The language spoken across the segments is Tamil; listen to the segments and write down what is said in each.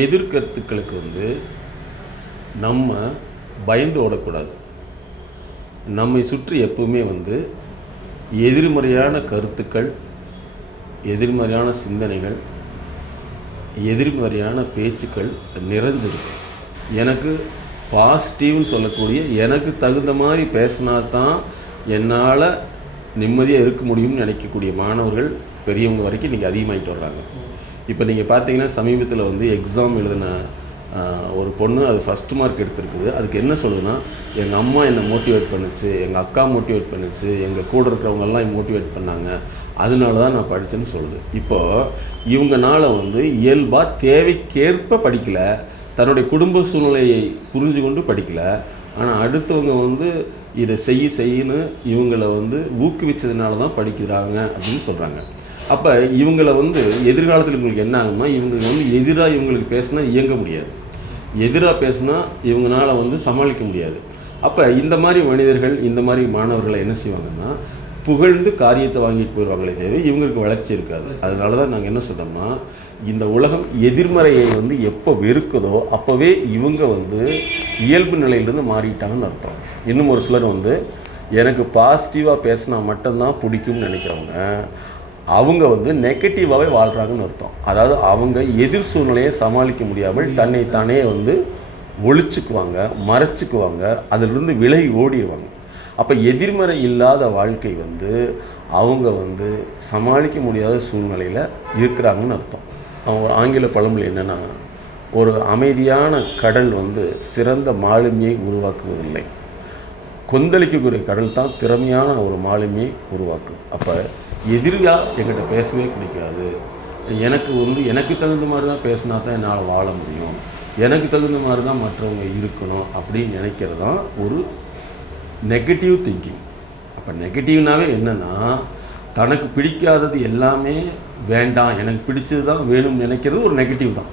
எதிர்கருத்துக்களுக்கு வந்து நம்ம பயந்து ஓடக்கூடாது. நம்மை சுற்றி எப்பவுமே வந்து எதிர்மறையான கருத்துக்கள் எதிர்மறையான சிந்தனைகள் எதிர்மறையான பேச்சுக்கள் நிறைஞ்சிருக்கு எனக்கு பாசிட்டிவ்னு சொல்லக்கூடிய எனக்கு தகுந்த மாதிரி பேசினா தான் என்னால் நிம்மதியாக இருக்க முடியும்னு நினைக்கக்கூடிய மாணவர்கள் பெரியவங்க வரைக்கும் இன்றைக்கி அதிகமாகிட்டு வர்றாங்க. இப்போ நீங்கள் பார்த்தீங்கன்னா சமீபத்தில் வந்து எக்ஸாம் எழுதின ஒரு பொண்ணு அது ஃபஸ்ட் மார்க் எடுத்திருக்குது. அதுக்கு என்ன சொல்லுதுன்னா எங்கள் அம்மா என்னை மோட்டிவேட் பண்ணுச்சு எங்கள் அக்கா மோட்டிவேட் பண்ணுச்சு எங்கள் கூட இருக்கிறவங்கெல்லாம் மோட்டிவேட் பண்ணாங்க. அதனால தான் நான் படித்தேன்னு சொல்லுது. இப்போது இவங்கனால வந்து இயல்பாக தேவைக்கேற்ப படிக்கலை. தன்னுடைய குடும்ப சூழ்நிலையை புரிஞ்சு கொண்டு படிக்கலை. ஆனால் அடுத்தவங்க வந்து இதை செய்ய செய்யன்னு இவங்களை வந்து ஊக்குவிச்சதுனால தான் படிக்கிறாங்க அப்படின்னு சொல்கிறாங்க அப்போ இவங்களை வந்து எதிர்காலத்தில் இவங்களுக்கு என்ன ஆகுமா இவங்க வந்து எதிராக இவங்களுக்கு பேசினா இயங்க முடியாது. எதிராக பேசினா இவங்களால வந்து சமாளிக்க முடியாது. அப்போ இந்த மாதிரி மனிதர்கள் இந்த மாதிரி மாணவர்களை என்ன செய்வாங்கன்னா புகழ்ந்து காரியத்தை வாங்கிட்டு போயிடுவாங்களே தவிர இவங்களுக்கு வளர்ச்சி இருக்காது. அதனால தான் நாங்கள் என்ன சொல்கிறோம்னா இந்த உலகம் எதிர்மறையை வந்து எப்போ வெறுக்குதோ அப்போவே இவங்க வந்து இயல்பு நிலையிலேருந்து மாறிட்டாங்கன்னு அர்த்தம். இன்னும் ஒரு சிலர் வந்து எனக்கு பாசிட்டிவாக பேசினா மட்டும்தான் பிடிக்கும்னு நினைக்கிறவங்க அவங்க வந்து நெகட்டிவாகவே வாழ்கிறாங்கன்னு அர்த்தம். அதாவது அவங்க எதிர் சூழ்நிலையை சமாளிக்க முடியாமல் தன்னை தானே வந்து ஒழிச்சுக்குவாங்க மறைச்சிக்குவாங்க அதிலிருந்து விலகி ஓடிடுவாங்க. அப்போ எதிர்மறை இல்லாத வாழ்க்கை வந்து அவங்க வந்து சமாளிக்க முடியாத சூழ்நிலையில் இருக்கிறாங்கன்னு அர்த்தம். அவங்க ஒரு ஆங்கில பழமொழி என்னென்னா ஒரு அமைதியான கடல் வந்து சிறந்த மாலுமியை உருவாக்குவதில்லை. கொந்தளிக்கக்கூடிய கடல் தான் திறமையான ஒரு மாலுமியை உருவாக்கும். அப்போ எதிரியாக என்கிட்ட பேசவே பிடிக்காது. எனக்கு வந்து எனக்கு தகுந்த மாதிரி தான் பேசினா தான் என்னால் வாழ முடியும். எனக்கு தகுந்த மாதிரி தான் மற்றவங்க இருக்கணும் அப்படின்னு நினைக்கிறது தான் ஒரு நெகட்டிவ் திங்கிங் அப்போ நெகட்டிவ்னாவே என்னென்னா தனக்கு பிடிக்காதது எல்லாமே வேண்டாம். எனக்கு பிடிச்சது தான் வேணும்னு நினைக்கிறது ஒரு நெகட்டிவ் தான்.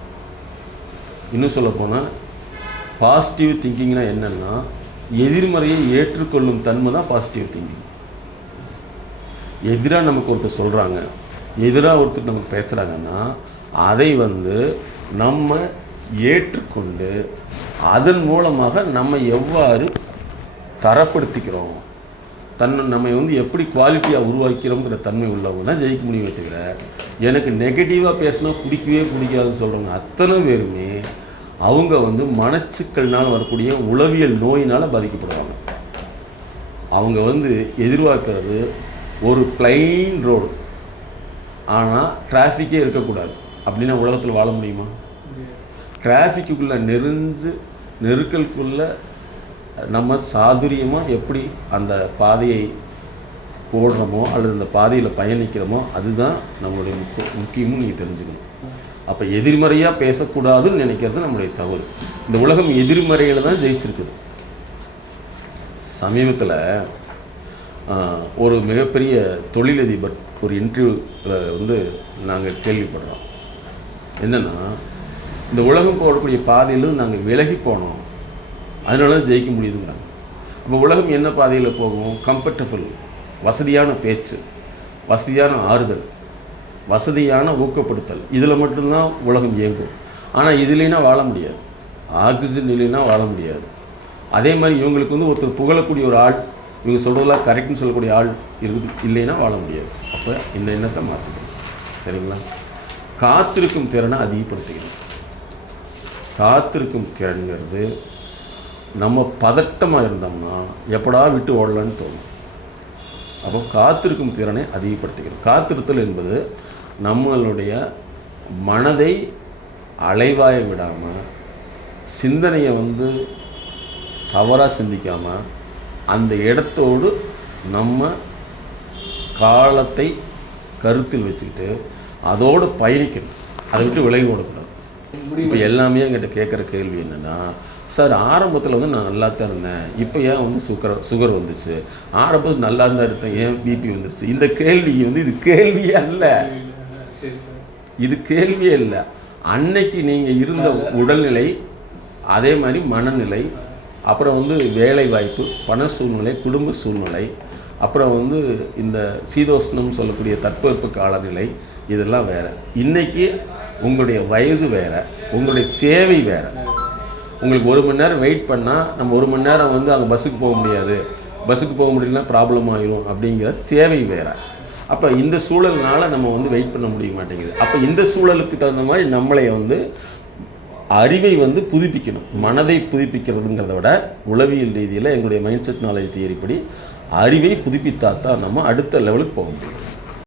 இன்னும் சொல்லப்போனால் பாசிட்டிவ் திங்கிங்னால் என்னென்னா எதிர்மறையை ஏற்றுக்கொள்ளும் தன்மை தான் பாசிட்டிவ் திங்கிங் எதிராக நமக்கு ஒருத்தர் சொல்கிறாங்க எதிராக ஒருத்தர் நமக்கு பேசுகிறாங்கன்னா அதை வந்து நம்ம ஏற்றுக்கொண்டு அதன் மூலமாக நம்ம எவ்வாறு தரப்படுத்திக்கிறோம் தன்னை நம்ம வந்து எப்படி குவாலிட்டியாக உருவாக்கிறோங்கிற தன்மை உள்ளவங்க தான் ஜெயிக்க முடியுமே தவிர எனக்கு நெகட்டிவாக பேசினா பிடிக்கவே பிடிக்காதுன்னு சொல்கிறவங்க அத்தனை பேருமே அவங்க வந்து மனச்சுக்கள்னால் வரக்கூடிய உளவியல் நோயினால் பாதிக்கப்படுவாங்க. அவங்க வந்து எதிர்பார்க்கறது ஒரு பிளைன் ரோடு ஆனால் டிராஃபிக்கே இருக்கக்கூடாது. அப்படின்னா உலகத்தில் வாழ முடியுமா? டிராஃபிக்குள்ளே நெருஞ்சு நெருக்கலுக்குள்ளே நம்ம சாதுரியமாக எப்படி அந்த பாதையை போடுறோமோ அல்லது அந்த பாதையில் பயணிக்கிறோமோ அதுதான் நம்மளுடைய முக்கிய முக்கியமும் நீங்கள் தெரிஞ்சுக்கணும். அப்போ எதிர்மறையாக பேசக்கூடாதுன்னு நினைக்கிறது நம்மளுடைய தவறு. இந்த உலகம் எதிர்மறையில் தான் ஜெயிச்சிருக்குது. சமீபத்தில் ஒரு மிகப்பெரிய தொழிலதிபர் ஒரு இன்டர்வியூவில் வந்து நாங்கள் கேள்விப்படுறோம். என்னென்னா இந்த உலகம் போடக்கூடிய பாதையிலும் நாங்கள் விலகி போனோம். அதனால தான் ஜெயிக்க முடியுதுங்கிறாங்க. அப்போ உலகம் என்ன பாதையில் போகும்? கம்ஃபர்டபுள் வசதியான பேச்சு வசதியான ஆறுதல். வசதியான ஊக்கப்படுத்தல். இதில் மட்டும்தான் உலகம் இயங்கும். ஆனால் இதுலேனா வாழ முடியாது. ஆக்சிஜன் இல்லைன்னா வாழ முடியாது. அதே மாதிரி இவங்களுக்கு வந்து ஒருத்தர் புகழக்கூடிய ஒரு ஆள் இவங்க சொல்கிறதெல்லாம் கரெக்ட்னு சொல்லக்கூடிய ஆள் இருக்குது இல்லைன்னா வாழ முடியாது. அப்போ இந்த எண்ணத்தை மாற்றிக்கணும் சரிங்களா? காத்திருக்கும் திறனை அதிகப்படுத்திக்கணும் காத்திருக்கும் திறன்கிறது நம்ம பதட்டமாக இருந்தோம்னா எப்படா விட்டு ஓடலான்னு தோணும். அப்போ காத்திருக்கும் திறனை அதிகப்படுத்திக்கணும் காத்திருத்தல் என்பது நம்மளுடைய மனதை அலைவாய விடாமல் சிந்தனையை வந்து தவறாக சிந்திக்காமல் அந்த இடத்தோடு நம்ம காலத்தை கருத்தில் வச்சுக்கிட்டு அதோடு பயணிக்கணும். அதை விட்டு விலகி ஓடக்கூடாது இப்போ எல்லாமே என்கிட்ட கேட்குற கேள்வி என்னென்னா சார் ஆரம்பத்தில் வந்து நான் நல்லா தான் இருந்தேன். இப்போ ஏன் வந்து சுகர் சுகர் வந்துச்சு? ஆரம்பத்தில் நல்லா தான் இருந்தேன். ஏன் பிபி வந்துருச்சு? இந்த கேள்வி வந்து இது கேள்வியே அல்ல. இது கேள்வியே இல்லை. அன்னைக்கு நீங்கள் இருந்த உடல்நிலை அதே மாதிரி மனநிலை அப்புறம் வந்து வேலை வாய்ப்பு பண சூழ்நிலை குடும்ப சூழ்நிலை அப்புறம் வந்து இந்த சீதோஷ்ணம் சொல்லக்கூடிய தட்பவெப்ப காலநிலை இதெல்லாம் வேற. இன்னைக்கு உங்களுடைய வயது வேற உங்களுடைய தேவை வேறு. உங்களுக்கு ஒரு மணி நேரம் வெயிட் பண்ணால் நம்ம ஒரு மணி நேரம் வந்து அங்கே பஸ்ஸுக்கு போக முடியாது. பஸ்ஸுக்கு போக முடியலன்னா ப்ராப்ளம் ஆயிரும் அப்படிங்கிற தேவை வேறு. அப்போ இந்த சூழல்னால நம்ம வந்து வெயிட் பண்ண முடிய மாட்டேங்குது. அப்போ இந்த சூழலுக்கு தகுந்த மாதிரி நம்மளை வந்து அறிவை வந்து புதுப்பிக்கணும். மனதை புதுப்பிக்கிறதுங்கிறத விட உளவியல் ரீதியில் எங்களுடைய மைண்ட் செட் நாலேஜ் தியரிப்படி அறிவை புதுப்பித்தா தான் நம்ம அடுத்த லெவலுக்கு போக முடியும்.